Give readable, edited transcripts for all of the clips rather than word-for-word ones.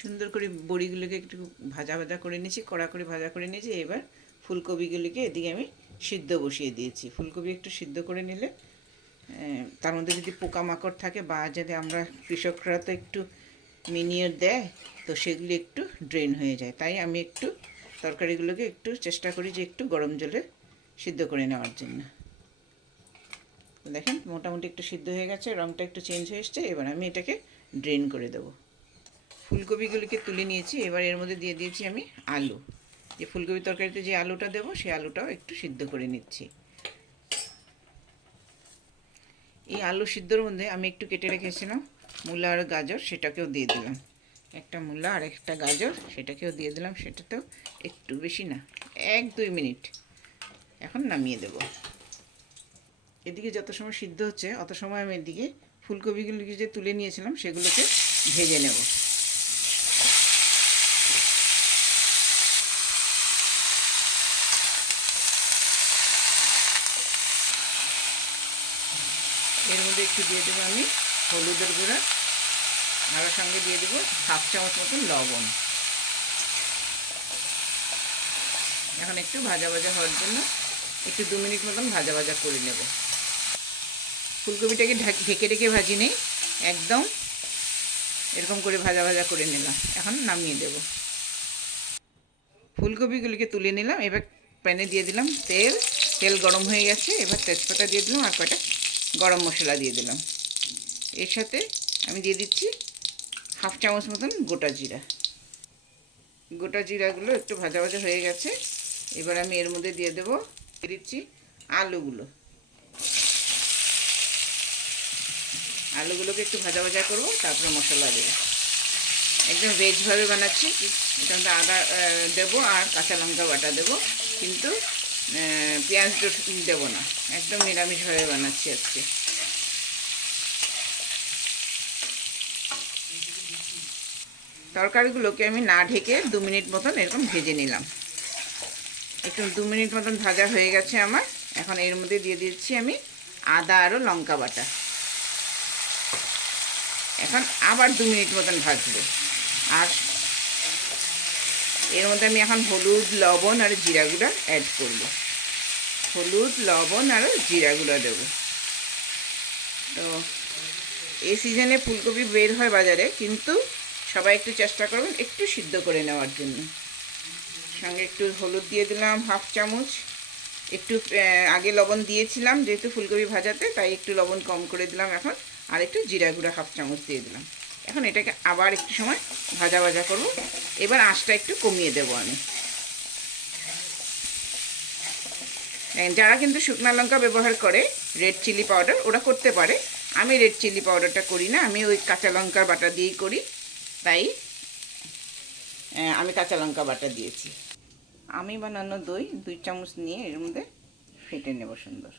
সুন্দর করে বড়িগুলোকে একটু ভাজা ভাজা করে নিয়েছি, কড়া করে ভাজা করে নিয়েছি। এবার ফুলকপিগুলিকে এদিকে আমি সিদ্ধ বসিয়ে দিয়েছি। ফুলকপি একটু সিদ্ধ করে নিলে তার মধ্যে যদি পোকামাকড় থাকে বা যদি আমরা কৃষকরা তো একটু মিনিয়র দেয়, তো সেগুলি একটু ড্রেন হয়ে যায়। তাই আমি একটু তরকারিগুলোকে একটু চেষ্টা করি যে একটু গরম জলে সিদ্ধ করে নেওয়ার জন্য। দেখেন মোটামুটি একটু সিদ্ধ হয়ে গেছে, রঙটা একটু চেঞ্জ হয়ে এসছে। এবার আমি এটাকে ড্রেন করে দেবো। ফুলকপিগুলিকে তুলে নিয়েছি। এবার এর মধ্যে দিয়ে দিয়েছি আমি আলু। যে ফুলকপি তরকারিতে যে আলুটা দেবো সেই আলুটাও একটু সিদ্ধ করে নিচ্ছি। এই আলু সিদ্ধর মধ্যে আমি একটু কেটে রেখেছিলাম মূলা আর গাজর, সেটাকেও দিয়ে দিলাম। একটা মূলা আর একটা গাজর সেটাকেও দিয়ে দিলাম। সেটাতেও একটু বেশি না, 1-2 মিনিট। এখন নামিয়ে দেব। এদিকে যত সময় সিদ্ধ হচ্ছে অত সময় আমি এদিকে ফুলকপিগুলিকে যে তুলে নিয়েছিলাম সেগুলোকে ভেজে নেব। এর মধ্যে একটু দিয়ে দেবো আমি হলুদের গুঁড়া, আর সঙ্গে দিয়ে দেবো 1/2 চামচ মতন লবণ। এখন একটু ভাজা ভাজা হওয়ার জন্য একটু 2 মিনিট মতন ভাজা ভাজা করে নেব। ফুলকপিটাকে ঢেকে ঢেকে ভাজি নেই, একদম এরকম করে ভাজা ভাজা করে নিলাম। এখন নামিয়ে দেব। ফুলকপিগুলিকে তুলে নিলাম। এবার প্যানে দিয়ে দিলাম তেল। তেল গরম হয়ে গেছে। এবার তেজপাতা দিয়ে দিলাম আর কয়টা গরম মশলা দিয়ে দিলাম। এর সাথে আমি দিয়ে দিচ্ছি 1/2 চামচ মতন গোটা জিরা। গোটা জিরাগুলো একটু ভাজা ভাজা হয়ে গেছে। এবার আমি এর মধ্যে দিয়ে দিচ্ছি আলুগুলো। আলুগুলোকে একটু ভাজা ভাজা করবো, তারপরে মশলা দেবো। একদম ভেজভাবে বানাচ্ছি। এটার মধ্যে আদা দেবো আর কাঁচা লঙ্কা বাটা দেবো, কিন্তু পেঁয়াজ দেবো না। একদম নিরামিষভাবে বানাচ্ছি আজকে। তরকারিগুলোকে আমি না ঢেকে 2 মিনিট মতন এরকম ভেজে নিলাম। একটু 2 মিনিট মতন ভাজা হয়ে গেছে আমার। এখন এর মধ্যে দিয়ে দিচ্ছি আমি আদা আরও লঙ্কা বাটা। এখন আবার 2 মিনিট মতন ভাজবো। আর এর মধ্যে আমি এখন হলুদ, লবণ আর জিরা গুঁড়া অ্যাড করব। হলুদ, লবণ আর জিরা গুঁড়া দেবো। তো এই সিজনে ফুলকপি বের হয় বাজারে, কিন্তু সবাই একটু চেষ্টা করবেন একটু সিদ্ধ করে নেওয়ার জন্য। সঙ্গে একটু হলুদ দিয়ে দিলাম 1/2 চামচ। একটু আগে লবণ দিয়েছিলাম যেহেতু ফুলকপি ভাজাতে, তাই একটু লবণ কম করে দিলাম এখন। আর একটু জিরা গুঁড়া 1/2 চামচ দিয়ে দিলাম। এখন এটাকে আবার একটু সময় ভাজা ভাজা করব। এবার আঁচটা একটু কমিয়ে দেবো আমি। যারা কিন্তু শুকনো লঙ্কা ব্যবহার করে রেড চিলি পাউডার, ওরা করতে পারে। আমি রেড চিলি পাউডারটা করি না, আমি ওই কাঁচা লঙ্কার বাটা দিয়েই করি। তাই আমি কাঁচা লঙ্কা বাটা দিয়েছি। আমি বানানো দই 2 চামচ নিয়ে এর মধ্যে ফেটে নেব সুন্দর।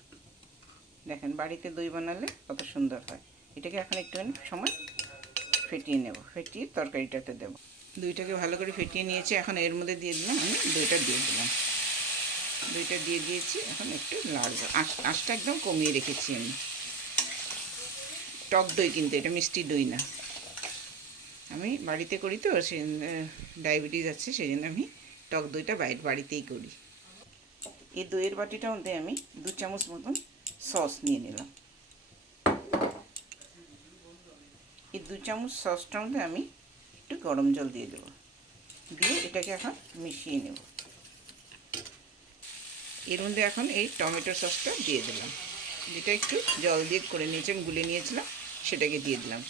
দেখেন বাড়িতে দই বানালে কত সুন্দর হয়। এটাকে এখন একটুখানি সময় ফেটিয়ে নেব। ফেটিয়ে তরকারিটাতে দেবো। দইটাকে ভালো করে ফেটিয়ে নিয়েছি। এখন এর মধ্যে দিয়ে দিলাম আমি দইটা দিয়ে দিলাম। দইটা দিয়ে দিয়েছি। এখন একটু নাড়ব। আঁচটা একদম কমিয়ে রেখেছি আমি। টক দই কিন্তু, এটা মিষ্টি দই না। আমি বাড়িতে করি তো, সে ডায়াবেটিস আছে, সেই জন্য আমি টক দইটা বাড়িতেই করি। এই দইয়ের বাটিটার মধ্যে আমি 2 চামচ মতন সস নিয়ে নিলাম। এই 2 চামচ সসটার মধ্যে আমি একটু গরম জল দিয়ে দেবো। দিয়ে এটাকে এখন মিশিয়ে নেব। এর মধ্যে এখন এই টমেটো সসটা দিয়ে দিলাম, যেটা একটু জল দিয়ে করে নিয়েছিলাম, গুলে নিয়েছিলাম, সেটাকে দিয়ে দিলাম।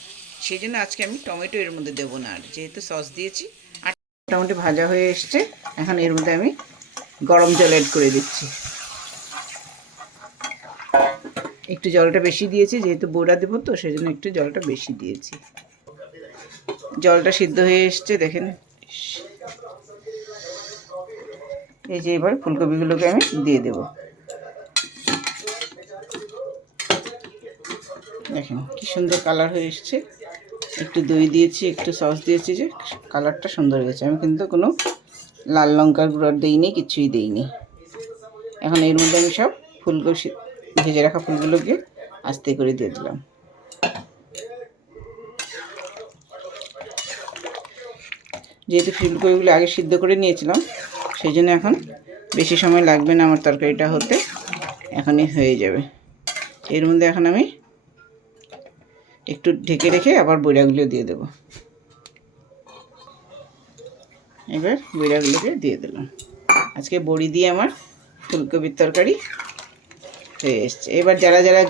সেই জন্য আজকে আমি টমেটো এর মধ্যে দেবো না, আর যেহেতু সস দিয়েছি। আর মোটামুটি ভাজা হয়ে এসছে। এখন এর মধ্যে আমি গরম জল অ্যাড করে দিচ্ছি। একটু জলটা বেশি দিয়েছি, যেহেতু বড়া দেবো তো সেই জন্য একটু জলটা বেশি দিয়েছি। জলটা সিদ্ধ হয়ে এসছে দেখেন। এই যে এবার ফুলকপিগুলোকে আমি দিয়ে দেব। দেখেন কি সুন্দর কালার হয়ে এসছে। একটু দই দিয়েছি, একটু সস দিয়েছি, যে কালারটা সুন্দর হয়েছে। আমি কিন্তু কোনো লাল লঙ্কার গুঁড়ো দিইনি, কিছুই দিইনি। এখন এর মধ্যে আমি সব ফুলকপি ভেজে রাখা ফুলগুলোকে আস্তে করে দিয়ে দিলাম। যেহেতু ফুলকপিগুলো আগে সিদ্ধ করে নিয়েছিলাম, সেই জন্য এখন বেশি সময় লাগবে না আমার তরকারিটা হতে, এখনই হয়ে যাবে। এর মধ্যে এখন আমি একটু ঢেকে রেখে আবার বড়িগুলো দিয়ে দেবো। এবার বড়িগুলোকে দিয়ে দিলাম। আজকে বড়ি দিয়ে আমার ফুলকপির তরকারি হয়ে এসছে। এবার যারা যারা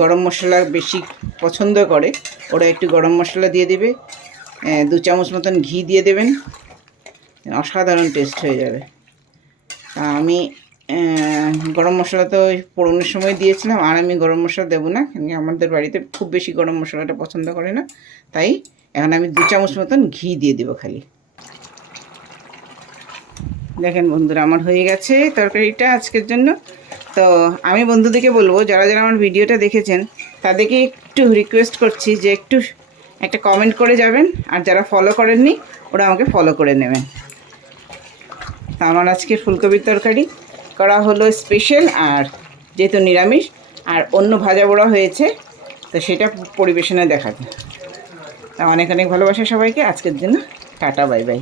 গরম মশলা বেশি পছন্দ করে ওরা একটু গরম মশলা দিয়ে দেবে, 2 চামচ মতন ঘি দিয়ে দেবেন, অসাধারণ টেস্ট হয়ে যাবে। আমি গরম মশলা তো ওই পোড়নের সময় দিয়েছিলাম, আর আমি গরম মশলা দেবো না, আমাদের বাড়িতে খুব বেশি গরম মশলাটা পছন্দ করে না, তাই এখন আমি 2 চামচ মতন ঘি দিয়ে দেবো খালি। দেখেন বন্ধুরা, আমার হয়ে গেছে তরকারিটা আজকের জন্য। তো আমি বন্ধুদেরকে বলবো, যারা যারা আমার ভিডিওটা দেখেছেন তাদেরকে একটু রিকোয়েস্ট করছি যে একটু একটা কমেন্ট করে যাবেন, আর যারা ফলো করেননি ওরা আমাকে ফলো করে নেবেন। তা আমার আজকে ফুলকপির তরকারি করা হলো স্পেশাল, আর যেহেতু নিরামিষ আর অন্য ভাজা বড়া হয়েছে, তো সেটা পরিবেশনে দেখাবে। তা অনেক অনেক ভালোবাসা সবাইকে। আজকের জন্য টাটা, বাই বাই।